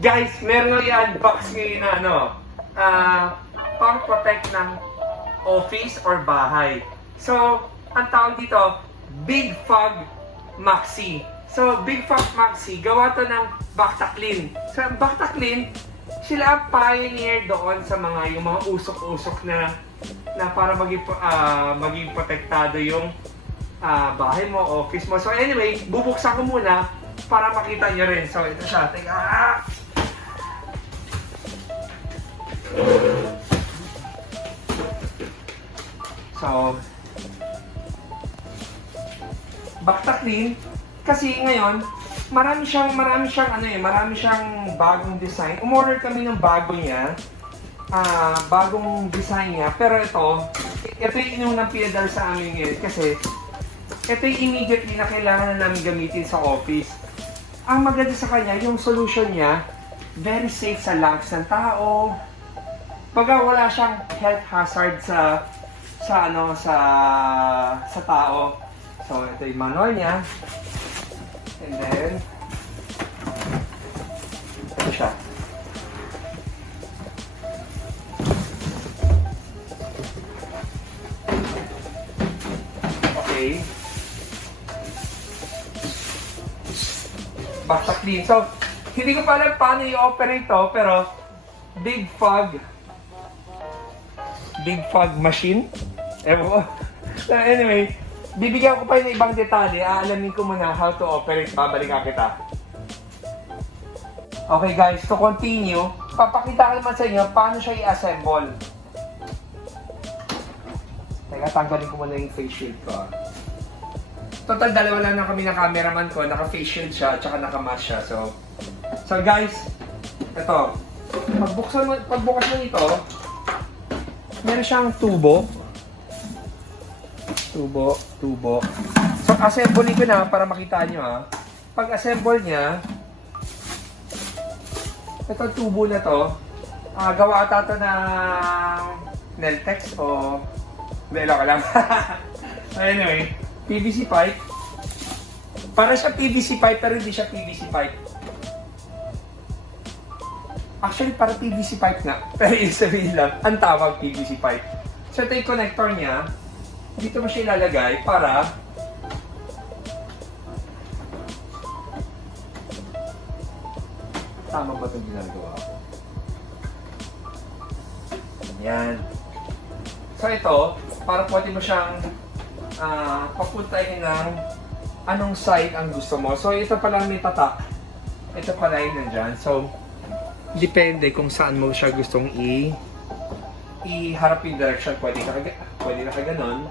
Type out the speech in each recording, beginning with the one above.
Guys, meron i-unbox ngayon na pang-protect ng office or bahay. So, ang tawag dito, Big Fog Maxi. So, Big Fog Maxi, gawa to ng BactaKleen. So, BactaKleen, sila ang pioneer doon sa yung mga usok-usok na para maging protektado yung bahay mo, office mo. So, anyway, bubuksan ko muna para makita nyo rin. So, ito siya. Teka. So, BactaKleen kasi ngayon marami siyang bagong design. Umorder kami ng bago niya. Bagong design niya. Pero ito yung unang pinadala sa amin ngayon kasi ito yung immediately na kailangan na namin gamitin sa office. Ang maganda sa kanya, yung solution niya, very safe sa lungs ng tao. Pagka wala siyang health hazard sa tao. So, ito yung manual niya. And then, ito siya. Okay. BactaKleen. So, hindi ko pa alam paano i-operate to, pero Big Fog machine. So, anyway, bibigyan ko pa yung ibang detalye. Aalamin ko muna how to operate. Babalikan kita. Okay guys, to continue, papakita ko naman sa inyo paano siya i-assemble. Teka, tanggalin ko muna yung face shield ko. Total, dalawa lang na kami ng cameraman ko. Naka-face shield siya, at saka naka-mask siya. So guys, ito. Pagbukas mo nito, meron siyang tubo. So, assemble ko na para makita nyo Pag-assemble niya, ito tubo na to, gawa ata to ng Neltex o belo ka lang. Anyway, PVC pipe. Para siya PVC pipe pero hindi siya PVC pipe. Actually, para PVC pipe nga. Pero yung sabihin lang, ang tawag PVC pipe. So, ito yung connector niya. Dito mo siya ilalagay para tama ba itong ginagawa ko? Yan. So ito, para pwede mo siyang papuntahin ng anong side ang gusto mo. So ito pala may tatak. Ito pala yung nandyan. So, depende kung saan mo siya gustong iharap yung direction. Pwede nakaganon.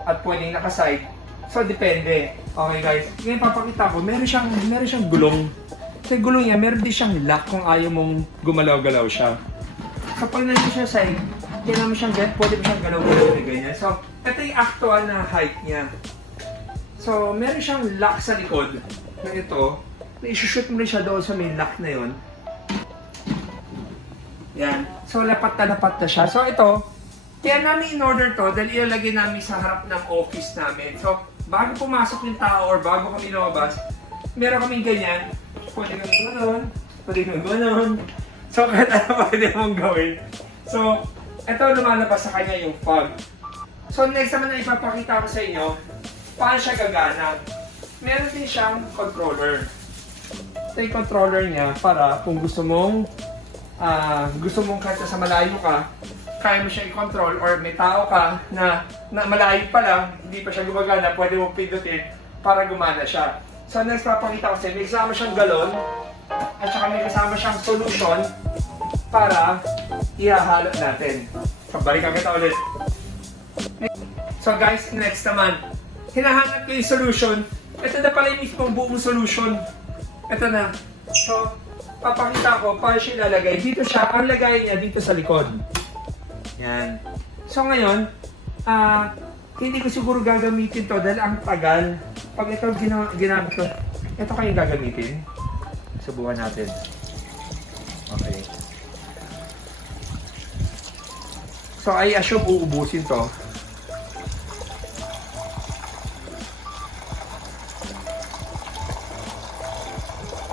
At pwede naka-side. So, depende. Okay guys. Ngayon papakita ko, meron siyang gulong. Sa gulong niya, meron din siyang lock kung ayaw mong gumalaw-galaw siya. Kapag nandun siya side, kailangan mo siyang pwede mo siyang galaw-galaw na ganyan. So, ito yung actual na height niya. So, meron siyang lock sa likod na ito. I-shoot mo rin siya doon sa may lock na yun. Yan. So, lapat na siya. So, ito, kaya namin in-order to dahil ilalagay namin sa harap ng office namin. So, bago pumasok yung tao or bago kami lumabas, meron kaming ganyan. Pwede kang gano'n. So, kahit ano pwede mong gawin. So, ito lumalabas sa kanya yung fog. So, next naman na ipapakita ko sa inyo, paano siya gagana. Meron din siyang controller. Ito yung controller niya para kung gusto mong kahit sa malayo ka, kaya mo siya i-control or may tao ka na malayo pa lang, hindi pa siya gumagana, pwede mo pindutin para gumana siya. So next papakita ko sa inyo, may kasama siyang galon at saka may kasama siyang solution para ihahalo natin. So balikan kita ulit. So guys, next naman, hinahanap ko yung solution. Ito na pala yung mismong buong solution. Ito na. So, papakita ko paano siya ilalagay. Dito siya, ang lagay niya dito sa likod. Yan. So ngayon, hindi ko siguro gagamitin to dahil ang tagal. Pag ito ginamit ko, ito kayo gagamitin. Subukan natin. Okay. So I assume uubusin to.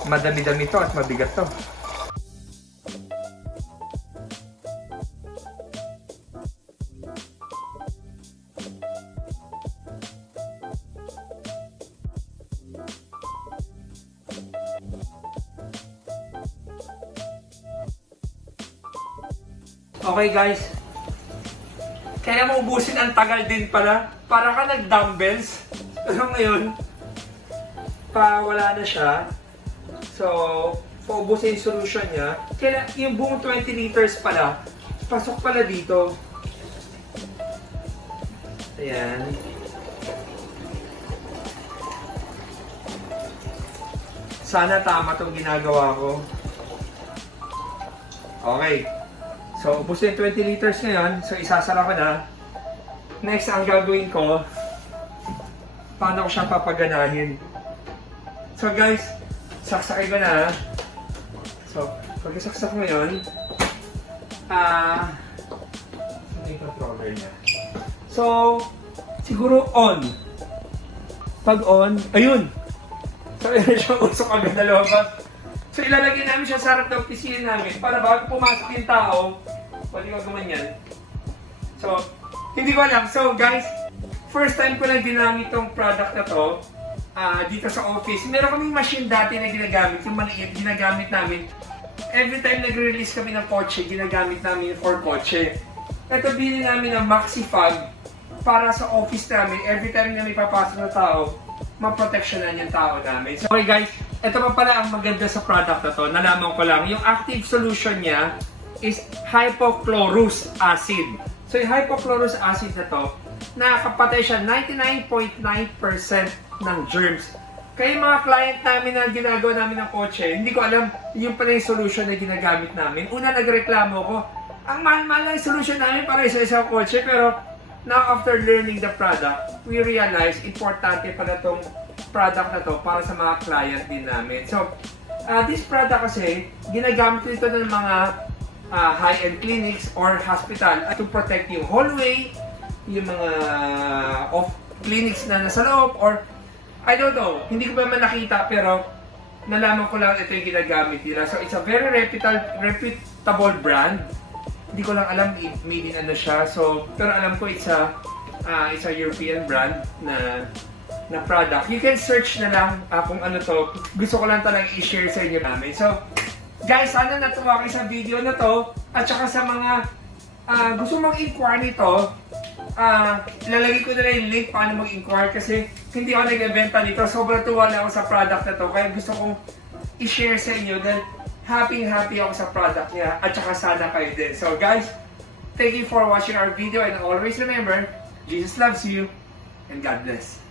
madami-dami to at mabigat to. Okay guys, kaya mo ubusin ang tagal din pala. Para ka nag-dumbbells. Pero ngayon, wala na siya. So, paubusin yung solution niya. Kaya yung buong 20 liters pala, pasok pala dito. Ayan. Sana tama itong ginagawa ko. Okay. So, ubusin 20 liters ngayon. So, isasara ko na. Next, ang gagawin ko, paano ko siya papaganahin. So guys, saksakay ko na. So, pag isaksak mo yun, saan yung controller niya? So, siguro on. Pag on, ayun! So, yun siya usok agad na lumabas. So, ilalagay namin siya sa harap ng piscina namin para bago pumasok yung tao, pwede ko gumanyan. So, hindi ko alam. So guys, first time ko lang ginamit tong product na to dito sa office. Meron kaming machine dati na ginagamit, yung maliit, ginagamit namin. Every time nagre-release kami ng kotse, ginagamit namin for kotse. Ito binili namin ng Maxi Fog para sa office namin. Every time na may papasok na tao, maproteksyonan yung tao namin. So, okay guys, ito pa pala ang maganda sa product na to. Nalaman ko lang, yung active solution niya is hypochlorous acid. So yung hypochlorous acid na to, nakakapatay siya 99.9% ng germs. Kaya yung mga client namin na ginagawa namin ng kotse, hindi ko alam yung pala yung solution na ginagamit namin. Una nagreklamo ko, ang mahal-mahal na yung solution namin para sa isang kotse, pero now after learning the product, we realize importante pala tong product na to para sa mga client din namin. So, this product kasi, ginagamit ito ng mga high-end clinics or hospital to protect yung hallway, yung mga clinics na nasa loob, or I don't know, hindi ko pa man nakita pero nalaman ko lang ito yung ginagamit nila. So it's a very reputable brand. Hindi ko lang alam made in ano siya. So, pero alam ko it's a European brand na product. You can search na lang kung ano to. Gusto ko lang talagang i-share sa inyo namin. So, guys, sana natuwa kayo sa video na to at saka sa mga gusto mag-inquire nito, ilalagay ko na lang yung link paano mag-inquire kasi hindi ako nag-eventa nito. Sobrang tuwa lang ako sa product na to kaya gusto kong i-share sa inyo dahil happy ako sa product niya at saka sana kayo din. So guys, thank you for watching our video and always remember, Jesus loves you and God bless.